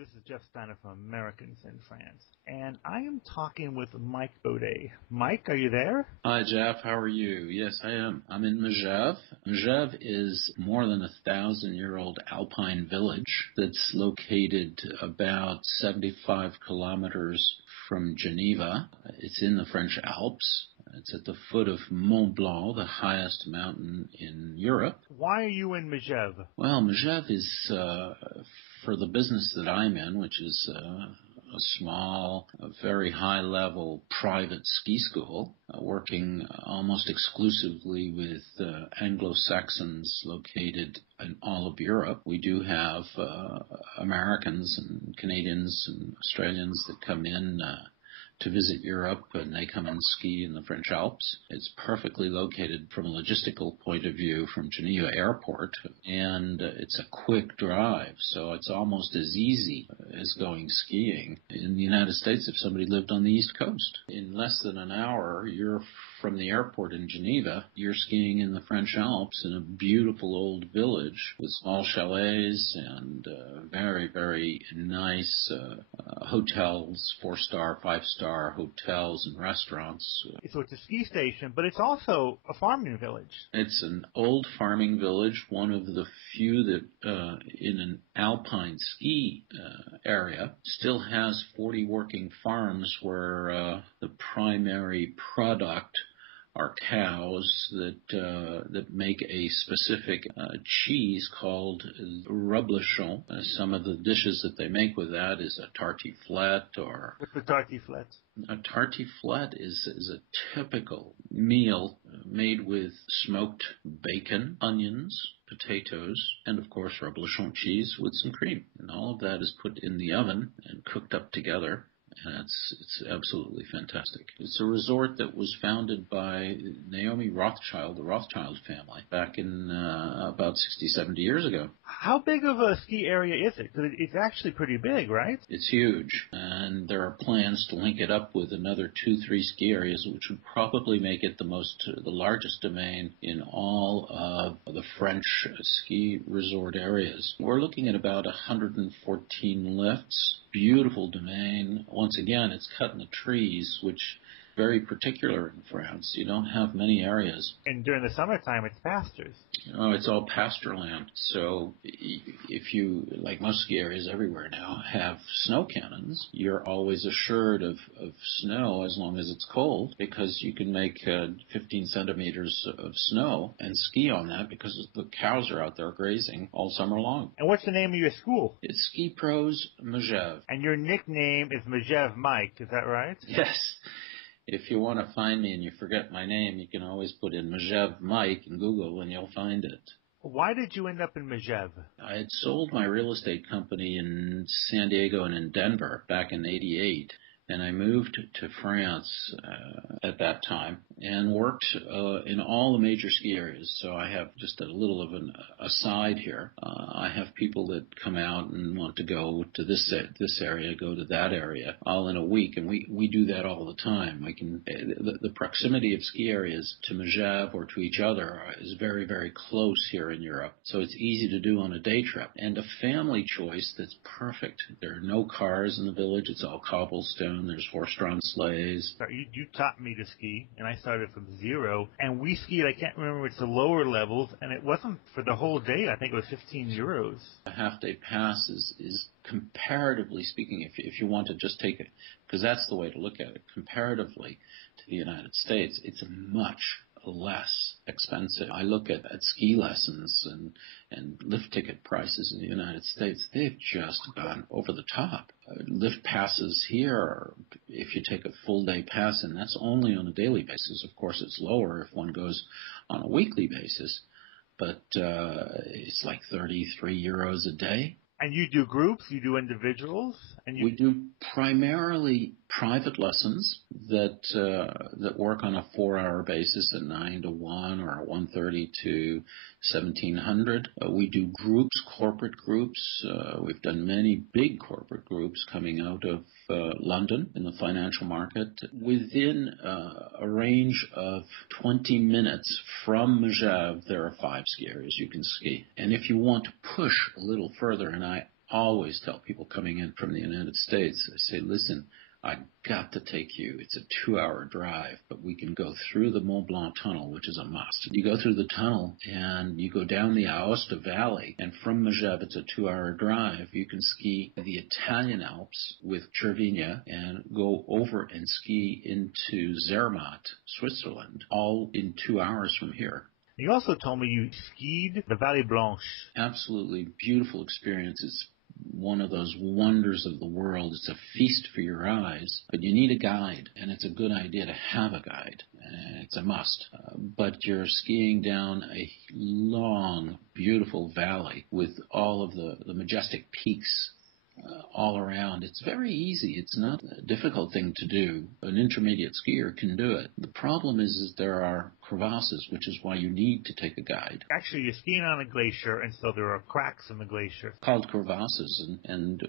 this is Jeff Steiner from Americans in France, and I am talking with Mike Beaudet. Mike, are you there? Hi, Jeff. How are you? Yes, I am. I'm in Megeve. Megeve is more than 1,000-year-old alpine village that's located about 75 kilometers from Geneva. It's in the French Alps. It's at the foot of Mont Blanc, the highest mountain in Europe. Why are you in Megeve? Well, Megeve is, for the business that I'm in, which is a small, very high-level private ski school, working almost exclusively with Anglo-Saxons located in all of Europe. We do have Americans and Canadians and Australians that come in to visit Europe, and they come and ski in the French Alps. It's perfectly located from a logistical point of view from Geneva Airport, and it's a quick drive, so it's almost as easy as going skiing in the United States if somebody lived on the East Coast. In less than an hour, you're from the airport in Geneva, you're skiing in the French Alps in a beautiful old village with small chalets and very, very nice hotels, 4-star, 5-star hotels and restaurants. So it's a ski station, but it's also a farming village. It's an old farming village, one of the few that in an alpine ski area still has 40 working farms where the primary product are cows that make a specific cheese called reblochon. Some of the dishes that they make with that is a tartiflette or... What's the tartiflette? A tartiflette is a typical meal made with smoked bacon, onions, potatoes, and of course reblochon cheese with some cream. And all of that is put in the oven and cooked up together. And it's absolutely fantastic. It's a resort that was founded by Naomi Rothschild, the Rothschild family, back in about 60, 70 years ago. How big of a ski area is it? 'Cause it's actually pretty big, right? It's huge, and there are plans to link it up with another 2-3 ski areas, which would probably make it the largest domain in all of the French ski resort areas. We're looking at about 114 lifts. Beautiful domain. Once again, it's cut in the trees, which very particular in France. You don't have many areas. And during the summertime, it's pastures. Oh, it's all pasture land. So if you, like most ski areas everywhere now, have snow cannons, you're always assured of snow as long as it's cold, because you can make 15 centimeters of snow and ski on that because the cows are out there grazing all summer long. And what's the name of your school? It's Ski Pros Megeve. And your nickname is Megeve Mike, is that right? Yes. If you want to find me and you forget my name, you can always put in Megeve Mike in Google and you'll find it. Why did you end up in Megeve? I had sold my real estate company in San Diego and in Denver back in '88. And I moved to France at that time and worked in all the major ski areas. So I have just a little of an aside here. I have people that come out and want to go to this area, go to that area, all in a week. And we do that all the time. The proximity of ski areas to Megeve or to each other is very, very close here in Europe. So it's easy to do on a day trip. And a family choice that's perfect. There are no cars in the village. It's all cobblestone. There's horse-drawn sleighs. You taught me to ski, and I started from zero. And we skied, I can't remember, it's the lower levels, and it wasn't for the whole day. I think it was 15 euros. A half-day pass is comparatively speaking, if you want to just take it, because that's the way to look at it, comparatively to the United States, it's much less expensive. I look at ski lessons and lift ticket prices in the United States. They've just gone over the top. Lift passes here, if you take a full day pass, and that's only on a daily basis. Of course, it's lower if one goes on a weekly basis, but it's like 33 euros a day. And you do groups, you do individuals? We do primarily private lessons that work on a 4-hour basis, a 9 to 1 or a 1:30 to 1700. We do groups, corporate groups. We've done many big corporate groups coming out of London in the financial market. Within a range of 20 minutes from Megeve, there are 5 ski areas you can ski. And if you want to push a little further, and I always tell people coming in from the United States, I say, listen, I got to take you. It's a 2-hour drive, but we can go through the Mont Blanc Tunnel, which is a must. You go through the tunnel and you go down the Aosta Valley, and from Megeve, it's a 2-hour drive. You can ski the Italian Alps with Cervinia and go over and ski into Zermatt, Switzerland, all in 2 hours from here. You also told me you skied the Vallée Blanche. Absolutely beautiful experience. It's one of those wonders of the world. It's a feast for your eyes, but you need a guide, and it's a good idea to have a guide. It's a must. But you're skiing down a long, beautiful valley with all of the majestic peaks all around. It's very easy. It's not a difficult thing to do. An intermediate skier can do it. The problem is there are crevasses, which is why you need to take a guide. Actually, you're skiing on a glacier, and so there are cracks in the glacier. Called crevasses, and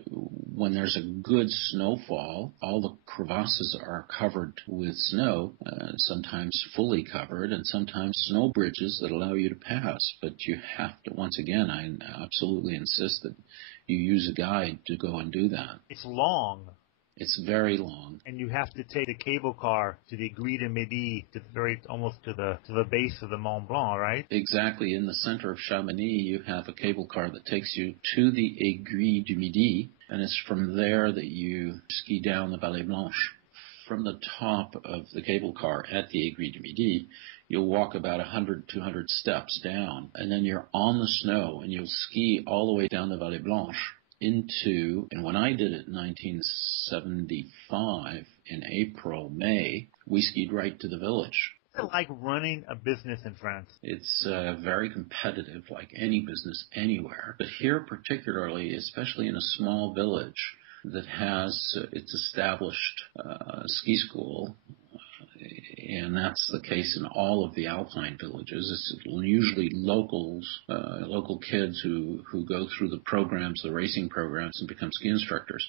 when there's a good snowfall, all the crevasses are covered with snow, sometimes fully covered, and sometimes snow bridges that allow you to pass. But you have to, once again, I absolutely insist that you use a guide to go and do that. It's long. It's very long. And you have to take a cable car to the Aiguille du Midi, almost to the base of the Mont Blanc, right? Exactly. In the center of Chamonix, you have a cable car that takes you to the Aiguille du Midi, and it's from there that you ski down the Vallée Blanche. From the top of the cable car at the Aiguille du Midi, you'll walk about 100, 200 steps down, and then you're on the snow, and you'll ski all the way down the Vallée Blanche into, and when I did it in 1975, in April, May, we skied right to the village. What's it like running a business in France? It's very competitive, like any business anywhere. But here particularly, especially in a small village that has its established ski school, and that's the case in all of the alpine villages. It's usually local kids who go through the programs, the racing programs, and become ski instructors.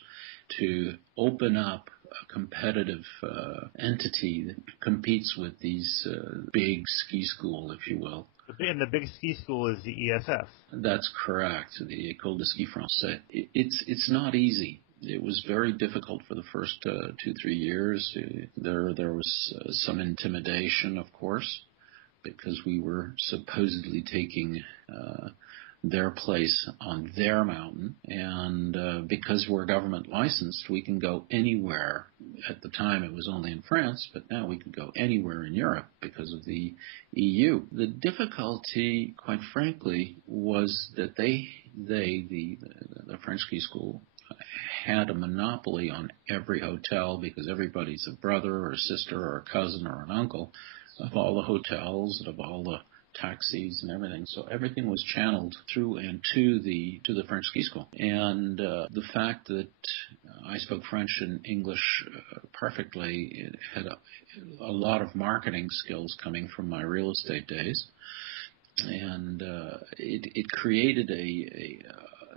To open up a competitive entity that competes with these big ski school, if you will. And the big ski school is the ESF. That's correct, the École de Ski Français. It's not easy. It was very difficult for the first 2-3 years. There was some intimidation, of course, because we were supposedly taking their place on their mountain. And because we're government licensed, we can go anywhere. At the time, it was only in France, but now we could go anywhere in Europe because of the EU. The difficulty, quite frankly, was that the French ski school, had a monopoly on every hotel because everybody's a brother or a sister or a cousin or an uncle of all the hotels and of all the taxis and everything. So everything was channeled through and to the French ski school. And the fact that I spoke French and English perfectly, it had a lot of marketing skills coming from my real estate days. And it created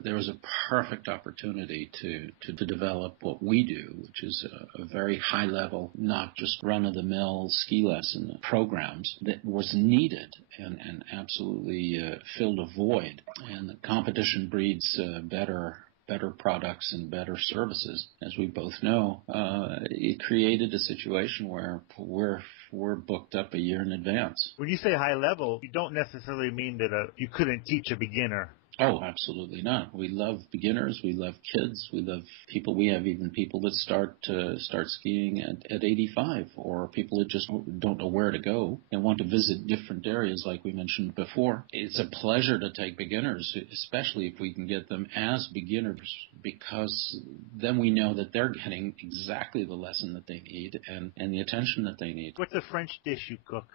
there was a perfect opportunity to develop what we do, which is a very high level, not just run-of-the-mill ski lesson programs that was needed and absolutely filled a void. And the competition breeds better products and better services. As we both know, it created a situation where we're booked up a year in advance. When you say high level, you don't necessarily mean that you couldn't teach a beginner. Oh, absolutely not. We love beginners. We love kids. We love people. We have even people that start skiing at 85, or people that just don't know where to go and want to visit different areas like we mentioned before. It's a pleasure to take beginners, especially if we can get them as beginners, because then we know that they're getting exactly the lesson that they need and the attention that they need. What's a French dish you cook?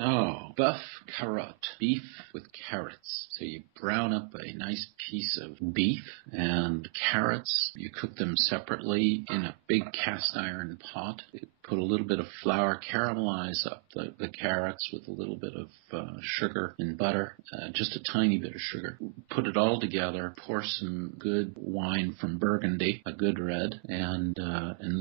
Oh, bœuf carotte, beef with carrots. So you brown up a nice piece of beef and carrots. You cook them separately in a big cast iron pot. You put a little bit of flour, caramelize up the carrots with a little bit of sugar and butter, just a tiny bit of sugar. Put it all together, pour some good wine from Burgundy, a good red, and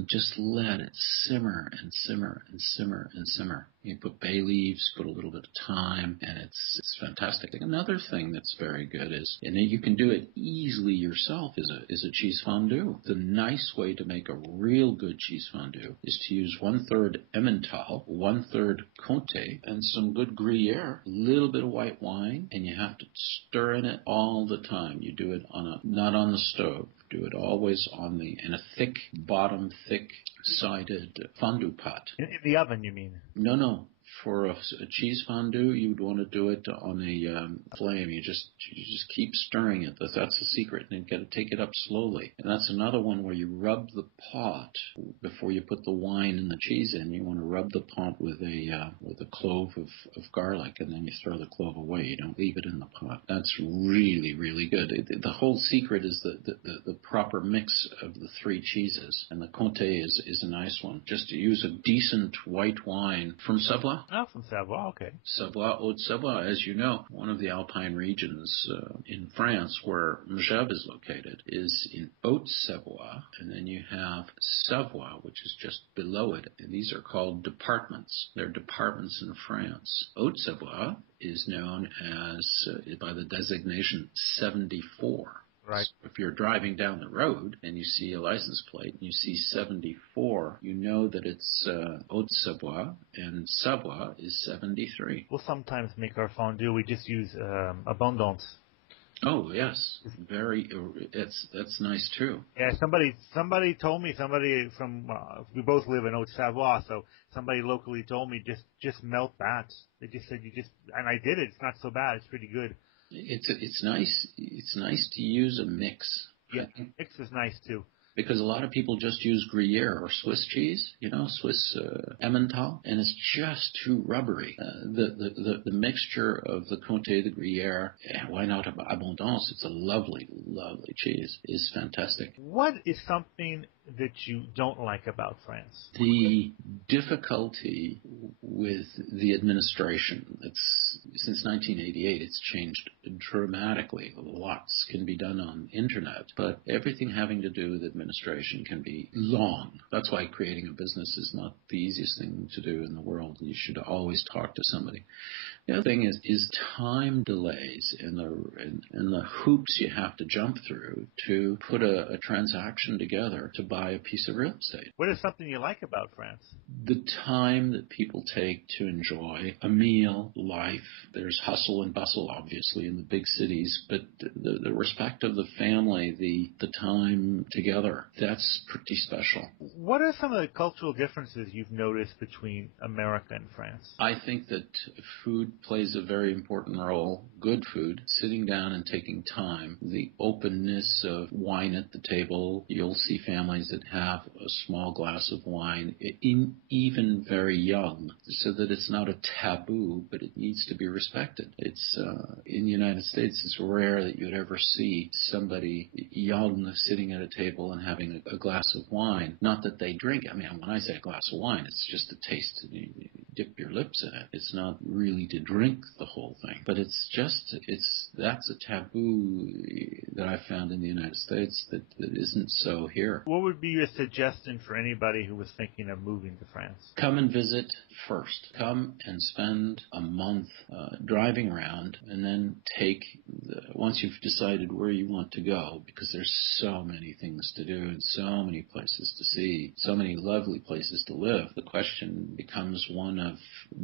just let it simmer and simmer and simmer and simmer. You put bay leaves, put a little bit of thyme, and it's fantastic. Another thing that's very good is, and you can do it easily yourself, is a cheese fondue. The nice way to make a real good cheese fondue is to use 1/3 Emmental, 1/3 Comté, and some good Gruyere, a little bit of white wine, and you have to stir in it all the time. You do it not on the stove. Do it always in a thick-sided fondue pot. In the oven, you mean? No. For a cheese fondue, you would want to do it on a flame. You just keep stirring it. That's the secret. And you got to take it up slowly. And that's another one where you rub the pot before you put the wine and the cheese in. You want to rub the pot with a clove of garlic, and then you throw the clove away. You don't leave it in the pot. That's really, really good. The whole secret is the proper mix of the three cheeses. And the Comté is a nice one. Just to use a decent white wine from Savoie. Oh, from Savoie, okay. Savoie, Haute-Savoie, as you know, one of the Alpine regions in France where Megeve is located is in Haute-Savoie, and then you have Savoie, which is just below it, and these are called departments. They're departments in France. Haute-Savoie is known as, by the designation 74. Right. So if you're driving down the road and you see a license plate and you see 74, you know that it's Haute-Savoie, and Savoie is 73. We'll sometimes make our fondue. We just use Abondance. Oh, yes. That's nice, too. Yeah, somebody told me, from, we both live in Haute-Savoie, so somebody locally told me, just melt that. They just said and I did it. It's not so bad. It's pretty good. It's nice. It's nice to use a mix. Yeah, mix is nice too. Because a lot of people just use Gruyere or Swiss cheese, Swiss Emmental, and it's just too rubbery. The mixture of the Comté, the Gruyere, why not Abondance? It's a lovely, lovely cheese. It's fantastic. What is something that you don't like about France? The difficulty with the administration. Since 1988, it's changed dramatically. Lots can be done on internet, but everything having to do with administration can be long. That's why creating a business is not the easiest thing to do in the world. You should always talk to somebody. The other thing is time delays and the hoops you have to jump through to put a transaction together to buy a piece of real estate. What is something you like about France? The time that people take to enjoy a meal, life. There's hustle and bustle, obviously, in the big cities, but the respect of the family, the time together, that's pretty special. What are some of the cultural differences you've noticed between America and France? I think that food plays a very important role. Good food, sitting down and taking time, the openness of wine at the table. You'll see families that have a small glass of wine, even very young, so that it's not a taboo, but it needs to be respected. It's in the United States, it's rare that you'd ever see somebody young sitting at a table and having a glass of wine. Not that they drink. I mean, when I say a glass of wine, it's just a taste. You dip your lips in it. It's not really to drink the whole thing, but that's a taboo that I found in the United States that isn't so here. What would be your suggestion for anybody who was thinking of moving to France? Come and visit first. Come and spend a month driving around, and then once you've decided where you want to go, because there's so many things to do and so many places to see, so many lovely places to live. The question becomes one of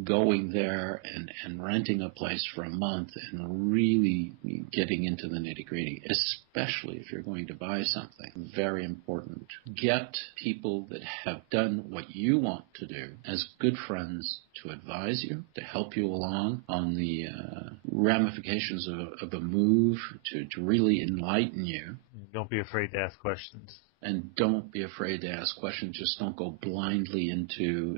going there and renting a place for a month and really getting into the nitty-gritty, especially if you're going to buy something. Very important. Get people that have done what you want to do as good friends to advise you, to help you along on the ramifications of a move, to really enlighten you. Don't be afraid to ask questions. And don't be afraid to ask questions. Just don't go blindly into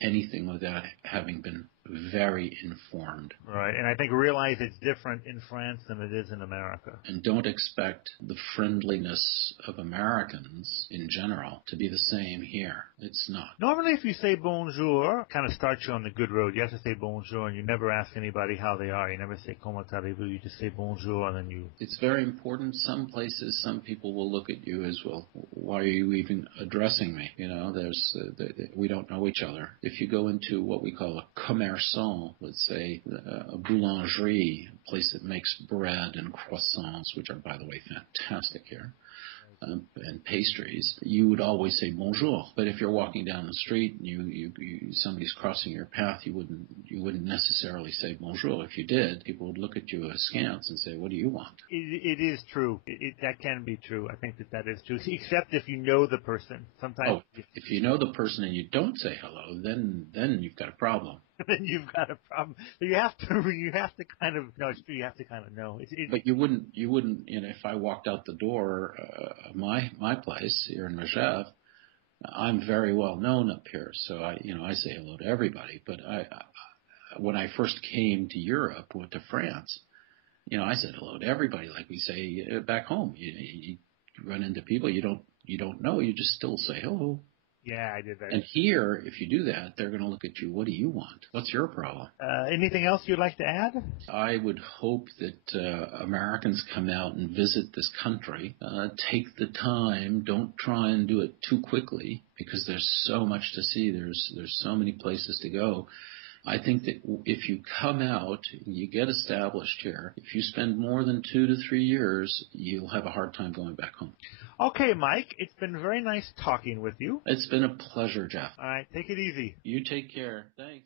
anything without having been very informed. Right, and I think realize it's different in France than it is in America. And don't expect the friendliness of Americans in general to be the same here. It's not. Normally, if you say bonjour, kind of starts you on the good road. You have to say bonjour, and you never ask anybody how they are. You never say comment allez-vous. You just say bonjour, and then you... It's very important. Some places, some people will look at you as, well, why are you even addressing me? You know, we don't know each other. If you go into what we call a commerçant, let's say a boulangerie, a place that makes bread and croissants, which are, by the way, fantastic here, and pastries, you would always say bonjour. But if you're walking down the street and somebody's crossing your path, you wouldn't necessarily say bonjour. If you did, people would look at you askance and say, "What do you want?" It is true. That can be true. I think that is true. Except if you know the person. Sometimes. If you know the person and you don't say hello, then you've got a problem. Then you've got a problem. So you have to kind of, no, it's true, you have to kind of know. But you wouldn't, if I walked out the door of my place here in Megeve, I'm very well known up here, so I say hello to everybody. But when I first came to Europe, went to France, I said hello to everybody, like we say back home. You run into people you don't know, you just still say hello. Yeah, I did that. And here, if you do that, they're going to look at you. What do you want? What's your problem? Anything else you'd like to add? I would hope that Americans come out and visit this country. Take the time. Don't try and do it too quickly because there's so much to see. There's so many places to go. I think that if you come out and you get established here, if you spend more than 2 to 3 years, you'll have a hard time going back home. Okay, Mike, it's been very nice talking with you. It's been a pleasure, Jeff. All right, take it easy. You take care. Thanks.